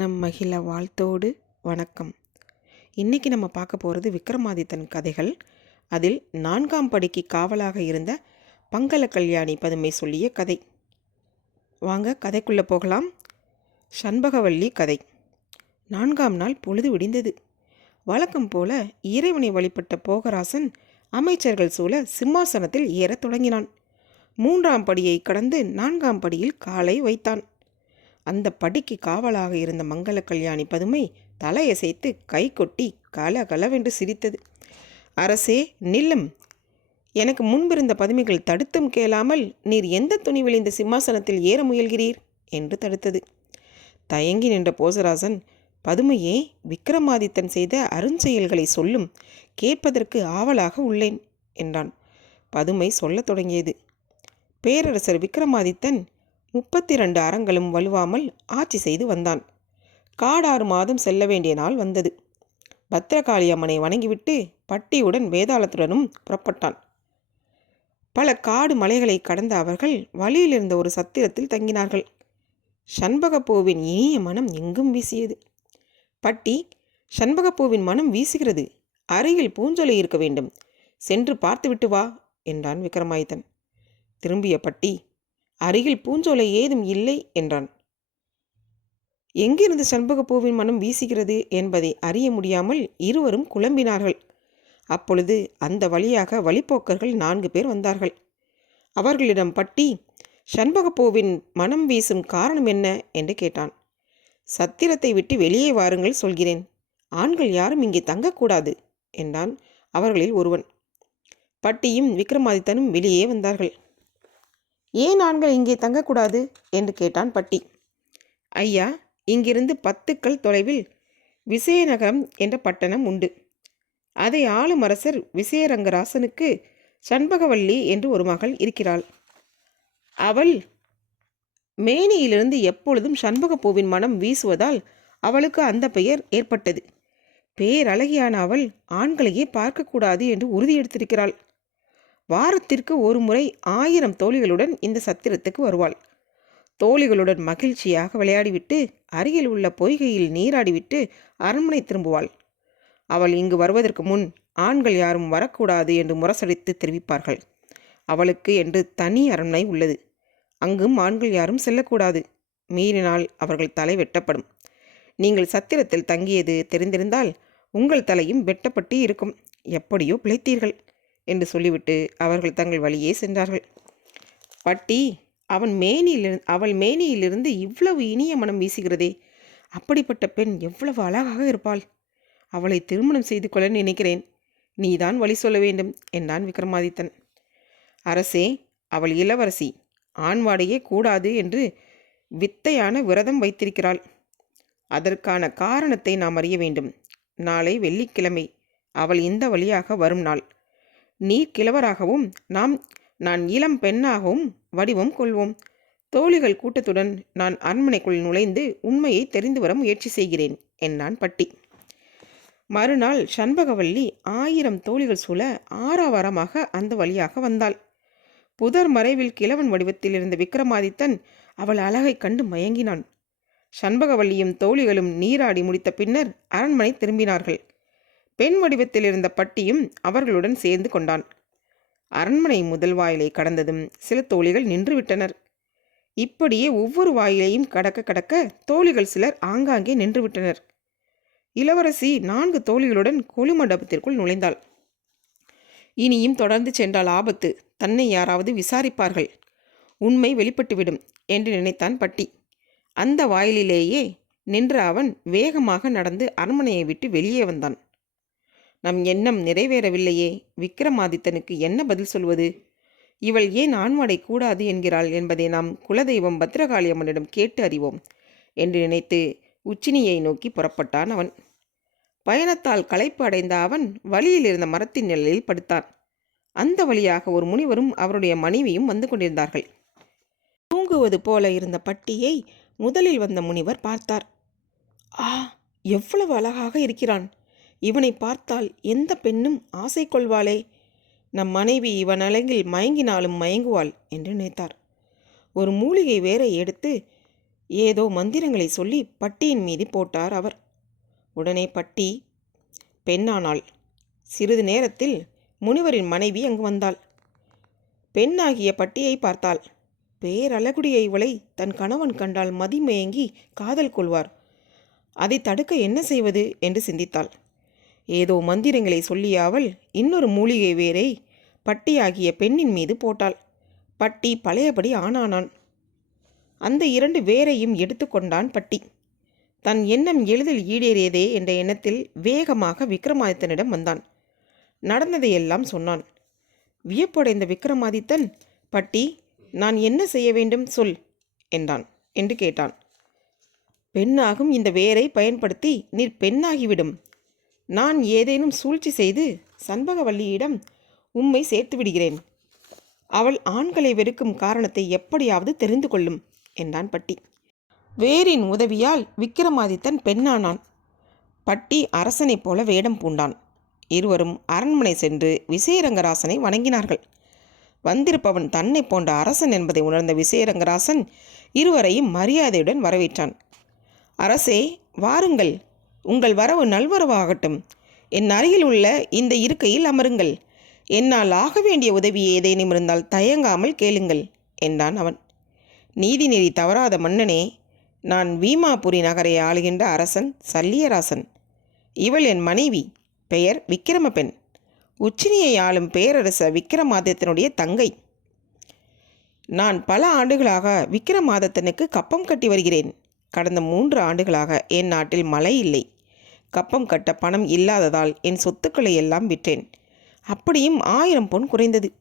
நம் மகிழ வாழ்த்தோடு வணக்கம். இன்னைக்கு நம்ம பார்க்க போகிறது விக்ரமாதித்தன் கதைகள். அதில் நான்காம் படிக்கு காவலாக இருந்த பங்கள கல்யாணி பதுமை சொல்லிய கதை. வாங்க கதைக்குள்ளே போகலாம். சண்பகவல்லி கதை. நான்காம் நாள் பொழுது விடிந்தது. வழக்கம் போல இறைவனை வழிபட்ட போகராசன் அமைச்சர்கள் சூழ சிம்மாசனத்தில் ஏறத் தொடங்கினான். மூன்றாம் படியை கடந்து நான்காம் படியில் காலை வைத்தான். அந்த படிக்கு காவலாக இருந்த மங்கள கல்யாணி பதுமை தலையசைத்து கை கொட்டி கலகலவென்று சிரித்தது. அரசே நில்லும். எனக்கு முன்பிருந்த பதுமைகள் தடுத்தும் கேளாமல் நீர் எந்த துணிவில் இந்த சிம்மாசனத்தில் ஏற முயல்கிறீர்? என்று தடுத்தது. தயங்கி நின்ற போசராசன் பதுமையே விக்ரமாதித்தன் செய்த அருஞ்செயல்களை சொல்லும் கேட்பதற்கு ஆவலாக உள்ளேன் என்றான். பதுமை சொல்லத் தொடங்கியது. பேரரசர் விக்ரமாதித்தன் முப்பத்தி ரெண்டு அறங்களும் வலுவாமல் ஆட்சி செய்து வந்தான். காடாறு மாதம் செல்ல வேண்டிய நாள் வந்தது. பத்திரகாளி அம்மனை வணங்கிவிட்டு பட்டியுடன் வேதாளத்துடனும் புறப்பட்டான். பல காடு மலைகளை கடந்த அவர்கள் வழியில் இருந்த ஒரு சத்திரத்தில் தங்கினார்கள். சண்பகப்பூவின் இனிய மனம் எங்கும் வீசியது. பட்டி சண்பகப்பூவின் மனம் வீசுகிறது. அருகில் பூஞ்சொலை இருக்க வேண்டும். சென்று பார்த்துவிட்டு வா என்றான் விக்ரமாதித்தன். திரும்பிய பட்டி அருகில் பூஞ்சோலை ஏதும் இல்லை என்றான். எங்கிருந்து சண்பகப்பூவின் மனம் வீசுகிறது என்பதை அறிய முடியாமல் இருவரும் குழம்பினார்கள். அப்பொழுது அந்த வழியாக வழிப்போக்கர்கள் நான்கு பேர் வந்தார்கள். அவர்களிடம் பட்டி சண்பகப்பூவின் மனம் வீசும் காரணம் என்ன? என்று கேட்டான். சத்திரத்தை விட்டு வெளியே வாருங்கள் சொல்கிறேன். ஆண்கள் யாரும் இங்கே தங்கக்கூடாது என்றான் அவர்களில் ஒருவன். பட்டியும் விக்ரமாதித்தனும் வெளியே வந்தார்கள். ஏன் ஆண்கள் இங்கே தங்கக்கூடாது? என்று கேட்டான் பட்டி. ஐயா இங்கிருந்து பத்துக்கள் தொலைவில் விசயநகரம் என்ற பட்டணம் உண்டு. அதை ஆளும் அரசர் விசயரங்கராசனுக்கு சண்பகவல்லி என்று ஒரு மகள் இருக்கிறாள். அவள் மேனியிலிருந்து எப்பொழுதும் சண்பகப்பூவின் மனம் வீசுவதால் அவளுக்கு அந்த பெயர் ஏற்பட்டது. பேரழகியான அவள் ஆண்களையே பார்க்கக்கூடாது என்று உறுதியெடுத்திருக்கிறாள் வாரத்திற்கு ஒரு முறை ஆயிரம் தோழிகளுடன் இந்த சத்திரத்துக்கு வருவாள். தோழிகளுடன் மகிழ்ச்சியாக விளையாடிவிட்டு அருகில் உள்ள பொய்கையில் நீராடிவிட்டு அரண்மனை திரும்புவாள். அவள் இங்கு வருவதற்கு முன் ஆண்கள் யாரும் வரக்கூடாது என்று முரசடித்து தெரிவிப்பார்கள். அவளுக்கு என்று தனி அரண்மனை உள்ளது. அங்கும் ஆண்கள் யாரும் செல்லக்கூடாது. மீறினால் அவர்கள் தலை வெட்டப்படும். நீங்கள் சத்திரத்தில் தங்கியது தெரிந்திருந்தால் உங்கள் தலையும் வெட்டப்பட்டு இருக்கும். எப்படியோ பிழைத்தீர்கள். என்று சொல்லிவிட்டு அவர்கள் தங்கள் வழியே சென்றார்கள். பட்டி அவன் மேனியிலிருந்து அவள் மேனியிலிருந்து இவ்வளவு இனிய மனம் வீசுகிறதே அப்படிப்பட்ட பெண் எவ்வளவு அழகாக இருப்பாள். அவளை திருமணம் செய்து கொள்ள நினைக்கிறேன். நீதான் வழி சொல்ல வேண்டும் என்றான் விக்ரமாதித்தன். அரசே அவள் இளவரசி ஆண்வாடையே கூடாது என்று வித்தையான விரதம் வைத்திருக்கிறாள். அதற்கான காரணத்தை நாம் அறிய வேண்டும். நாளை வெள்ளிக்கிழமை அவள் இந்த வழியாக வரும் நாள். நீ கிழவராகவும் நாம் நான் இளம் பெண்ணாகவும் வடிவம் கொள்வோம். தோழிகள் கூட்டத்துடன் நான் அரண்மனைக்குள் நுழைந்து உண்மையை தெரிந்து வர முயற்சி செய்கிறேன் என்றான் பட்டி. மறுநாள் சண்பகவல்லி ஆயிரம் தோழிகள் சூழ ஆறாவாரமாக அந்த வழியாக வந்தாள். புதர் மறைவில் கிழவன் வடிவத்தில் இருந்த விக்ரமாதித்தன் அவள் அழகை கண்டு மயங்கினான். சண்பகவல்லியும் தோழிகளும் நீராடி முடித்த பின்னர் அரண்மனை திரும்பினார்கள். பெண் வடிவத்தில் இருந்த பட்டியும் அவர்களுடன் சேர்ந்து கொண்டான். அரண்மனை முதல் வாயிலை கடந்ததும் சில தோழிகள் நின்றுவிட்டனர் இப்படியே ஒவ்வொரு வாயிலையும் கடக்க கடக்க தோழிகள் சிலர் ஆங்காங்கே நின்றுவிட்டனர் இளவரசி நான்கு தோழிகளுடன் கொலு மண்டபத்திற்குள் நுழைந்தாள். இனியும் தொடர்ந்து சென்றால் ஆபத்து. தன்னை யாராவது விசாரிப்பார்கள். உண்மை வெளிப்பட்டுவிடும் என்று நினைத்தான் பட்டி. அந்த வாயிலிலேயே நின்ற அவன் வேகமாக நடந்து அரண்மனையை விட்டு வெளியே வந்தான். நம் எண்ணம் நிறைவேறவில்லையே. விக்ரமாதித்தனுக்கு என்ன பதில் சொல்வது? இவள் ஏன் ஆண்மடை கூடாது என்கிறாள் என்பதை நாம் குலதெய்வம் பத்ரகாளி அம்மனிடம் கேட்டு அறிவோம் என்று நினைத்து உச்சினியை நோக்கி புறப்பட்டான் அவன். பயணத்தால் களைப்பு அடைந்த அவன் வழியில் இருந்த மரத்தின் நிழலில் படுத்தான். அந்த வழியாக ஒரு முனிவரும் அவருடைய மனைவியும் வந்து கொண்டிருந்தார்கள். தூங்குவது போல இருந்த பட்டியை முதலில் வந்த முனிவர் பார்த்தார். ஆ எவ்வளவு அழகாக இருக்கிறான்! இவனை பார்த்தால் எந்த பெண்ணும் ஆசை கொள்வாளே? நம் மனைவி இவன் அழகில் மயங்கினாலும் மயங்குவாள் என்று நினைத்தார். ஒரு மூலிகை வேரை எடுத்து ஏதோ மந்திரங்களை சொல்லி பட்டியின் மீது போட்டார் அவர். உடனே பட்டி பெண்ணானாள் சிறிது நேரத்தில் முனிவரின் மனைவி அங்கு வந்தாள். பெண்ணாகிய பட்டியை பார்த்தாள். பேரழகுடைய இவளை தன் கணவன் கண்டால் மதிமயங்கி காதல் கொள்வார். அதை தடுக்க என்ன செய்வது? என்று சிந்தித்தாள். ஏதோ மந்திரங்களை சொல்லிய அவள் இன்னொரு மூலிகை வேரை பட்டியாகிய பெண்ணின் மீது போட்டாள். பட்டி பழையபடி ஆனானான். அந்த இரண்டு வேரையும் எடுத்துக்கொண்டான் பட்டி. தன் எண்ணம் எளிதில் ஈடேறியதே என்ற எண்ணத்தில் வேகமாக விக்ரமாதித்தனிடம் வந்தான். நடந்ததையெல்லாம் சொன்னான். வியப்படைந்த விக்ரமாதித்தன் பட்டி நான் என்ன செய்ய வேண்டும் சொல் என்றான் என்று கேட்டான். பெண்ணாகும் இந்த வேரை பயன்படுத்தி நீர் பெண்ணாகிவிடும் நான் ஏதேனும் சூழ்ச்சி செய்து சண்பகவல்லியிடம் உம்மை சேர்த்து விடுகிறேன் அவள் ஆண்களை வெறுக்கும் காரணத்தை எப்படியாவது தெரிந்து கொள்ளும் என்றான் பட்டி. வேரின் உதவியால் விக்ரமாதித்தன் பெண்ணானான். பட்டி அரசனைப் போல வேடம் பூண்டான். இருவரும் அரண்மனை சென்று விசயரங்கராசனை வணங்கினார்கள். வந்திருப்பவன் தன்னை போன்ற அரசன் என்பதை உணர்ந்த விசயரங்கராசன் இருவரையும் மரியாதையுடன் வரவேற்றான். அரசே வாருங்கள் உங்கள் வரவு நல்வரவாகட்டும். என் அருகில் உள்ள இந்த இருக்கையில் அமருங்கள். என்னால் ஆக வேண்டிய உதவி ஏதேனும் இருந்தால் தயங்காமல் கேளுங்கள் என்றான் அவன். நீதிநெறி தவறாத மன்னனே நான் வீமாபுரி நகரை ஆளுகின்ற அரசன் சல்லியராசன். இவள் என் மனைவி பெயர் விக்கிரம பெண் உச்சினியை ஆளும் பேரரச விக்கிரமாதித்தனுடைய தங்கை. நான் பல ஆண்டுகளாக விக்கிரமாதித்தனுக்கு கப்பம் கட்டி வருகிறேன். கடந்த மூன்று ஆண்டுகளாக என் நாட்டில் மழை இல்லை. கப்பம் கட்ட பணம் இல்லாததால் என் சொத்துக்களை எல்லாம் விற்றேன். அப்படியும் ஆயிரம் பொன் குறைந்தது.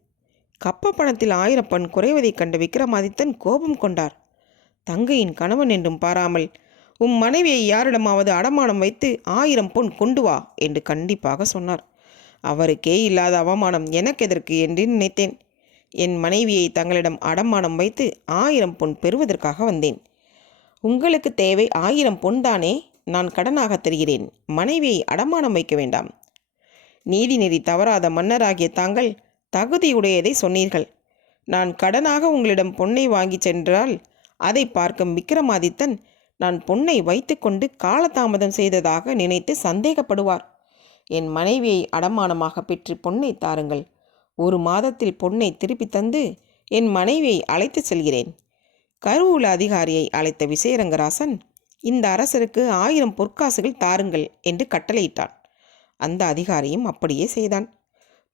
கப்ப பணத்தில் ஆயிரம் பொன் குறைவதைக் கண்ட விக்ரமாதித்தன் கோபம் கொண்டார். தங்கையின் கணவன் என்றும் பாராமல் உம் மனைவியை யாரிடமாவது அடமானம் வைத்து ஆயிரம் பொன் கொண்டு வா என்று கண்டிப்பாக சொன்னார். அவருக்கே இல்லாத அவமானம் எனக்கு எதற்கு? என்று நினைத்தேன். என் மனைவியை தங்களிடம் அடமானம் வைத்து ஆயிரம் பொன் பெறுவதற்காக வந்தேன். உங்களுக்கு தேவை ஆயிரம் பொன் தானே? நான் கடனாக தருகிறேன். மனைவியை அடமானம் வைக்க வேண்டாம். நீதிநெறி தவறாத மன்னராகிய தாங்கள் தகுதியுடையதை சொன்னீர்கள். நான் கடனாக உங்களிடம் பொன்னை வாங்கி சென்றால் அதை பார்க்கும் விக்ரமாதித்தன் நான் பொன்னை வைத்துக்கொண்டு காலதாமதம் செய்ததாக நினைத்து சந்தேகப்படுவார். என் மனைவியை அடமானமாக பெற்று பொன்னை தாருங்கள். ஒரு மாதத்தில் பொன்னை திருப்பி தந்து என் மனைவியை அழைத்து செல்கிறேன். கருவூல அதிகாரியை அழைத்த விசயரங்கராசன் இந்த அரசருக்கு ஆயிரம் பொற்காசுகள் தாருங்கள் என்று கட்டளையிட்டான். அந்த அதிகாரியும் அப்படியே செய்தான்.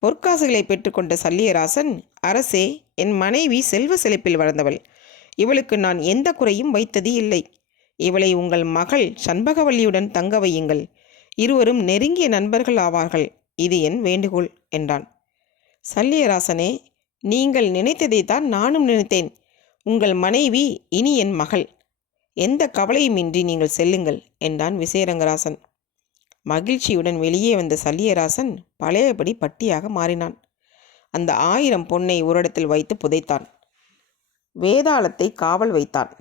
பொற்காசுகளை பெற்றுக்கொண்ட சல்லியராசன் அரசே என் மனைவி செல்வ செழிப்பில் வளர்ந்தவள். இவளுக்கு நான் எந்த குறையும் வைத்தது இல்லை. இவளை உங்கள் மகள் சண்பகவல்லியுடன் தங்க வையுங்கள். இருவரும் நெருங்கிய நண்பர்கள் ஆவார்கள். இது என் வேண்டுகோள் என்றான். சல்லியராசனே நீங்கள் நினைத்ததைத்தான் நானும் நினைத்தேன். உங்கள் மனைவி இனி என் மகள். எந்த கவலையுமின்றி நீங்கள் செல்லுங்கள் என்றான் விசயரங்கராசன். மகிழ்ச்சியுடன் வெளியே வந்த சல்லியராசன் பழையபடி பட்டியாக மாறினான். அந்த ஆயிரம் பொன்னை ஓரிடத்தில் வைத்து புதைத்தான். வேதாளத்தை காவல் வைத்தான்.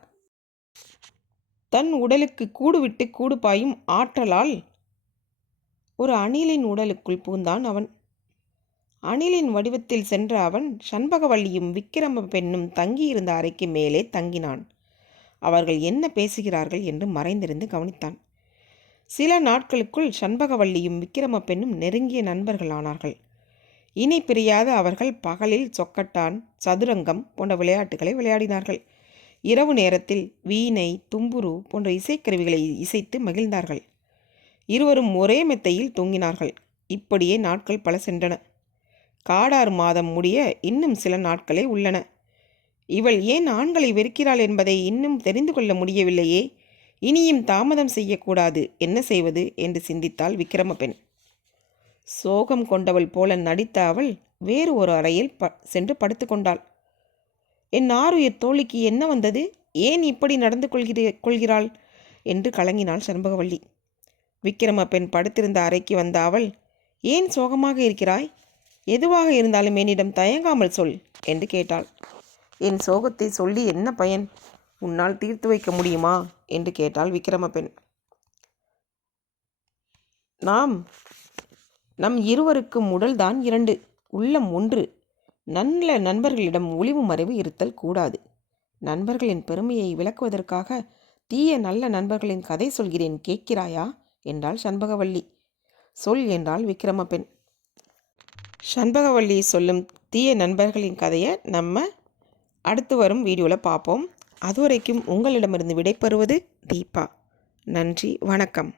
தன் உடலுக்கு கூடுவிட்டு கூடு பாயும் ஆற்றலால் ஒரு அணிலின் உடலுக்குள் பூந்தான் அவன். அணிலின் வடிவத்தில் சென்ற அவன் சண்பகவல்லியும் விக்கிரம பெண்ணும் தங்கியிருந்த அறைக்கு மேலே தங்கினான். அவர்கள் என்ன பேசுகிறார்கள் என்று மறைந்திருந்து கவனித்தான். சில நாட்களுக்குள் சண்பகவல்லியும் விக்கிரம பெண்ணும் நெருங்கிய நண்பர்களானார்கள். இனி பிரியாத அவர்கள் பகலில் சொக்கட்டான் சதுரங்கம் போன்ற விளையாட்டுகளை விளையாடினார்கள். இரவு நேரத்தில் வீணை தும்புரு போன்ற இசைக்கருவிகளை இசைத்து மகிழ்ந்தார்கள். இருவரும் ஒரே மெத்தையில் தூங்கினார்கள். இப்படியே நாட்கள் பல சென்றன. காடார் மாதம் முடிய இன்னும் சில நாட்களே உள்ளன. இவள் ஏன் ஆண்களை வெறுக்கிறாள் என்பதை இன்னும் தெரிந்து கொள்ள முடியவில்லையே. இனியும் தாமதம் செய்யக்கூடாது. என்ன செய்வது? என்று சிந்தித்தாள் விக்ரம பெண் சோகம் கொண்டவள் போல நடித்த அவள் வேறு ஒரு அறையில் ப சென்று படுத்துக்கொண்டாள் என் ஆறுயிர் தோழிக்கு என்ன வந்தது? ஏன் இப்படி நடந்து கொள்கிற கொள்கிறாள்? என்று கலங்கினாள் சண்பகவள்ளி விக்கிரம பெண் படுத்திருந்த அறைக்கு வந்த அவள் ஏன் சோகமாக இருக்கிறாய்? எதுவாக இருந்தாலும் என்னிடம் தயங்காமல் சொல் என்று கேட்டாள். என் சோகத்தை சொல்லி என்ன பயன்? உன்னால் தீர்த்து வைக்க முடியுமா? என்று கேட்டாள் விக்கிரம பெண் நாம் நம் இருவருக்கும் உடல்தான் இரண்டு உள்ளம் ஒன்று. நல்ல நண்பர்களிடம் ஒளிவு மறைவு இருத்தல் கூடாது. நண்பர்களின் பெருமையை விளக்குவதற்காக தீய நல்ல நண்பர்களின் கதை சொல்கிறேன் கேட்கிறாயா? என்றாள் சண்பகவல்லி. சொல் என்றாள் விக்ரம பெண் சண்பகவல்லி சொல்லும் தீய நண்பர்களின் கதையை நம்ம அடுத்து வரும் வீடியோவில் பார்ப்போம் அதுவரைக்கும் உங்களிடமிருந்து விடைபெறுவது தீபா. நன்றி வணக்கம்.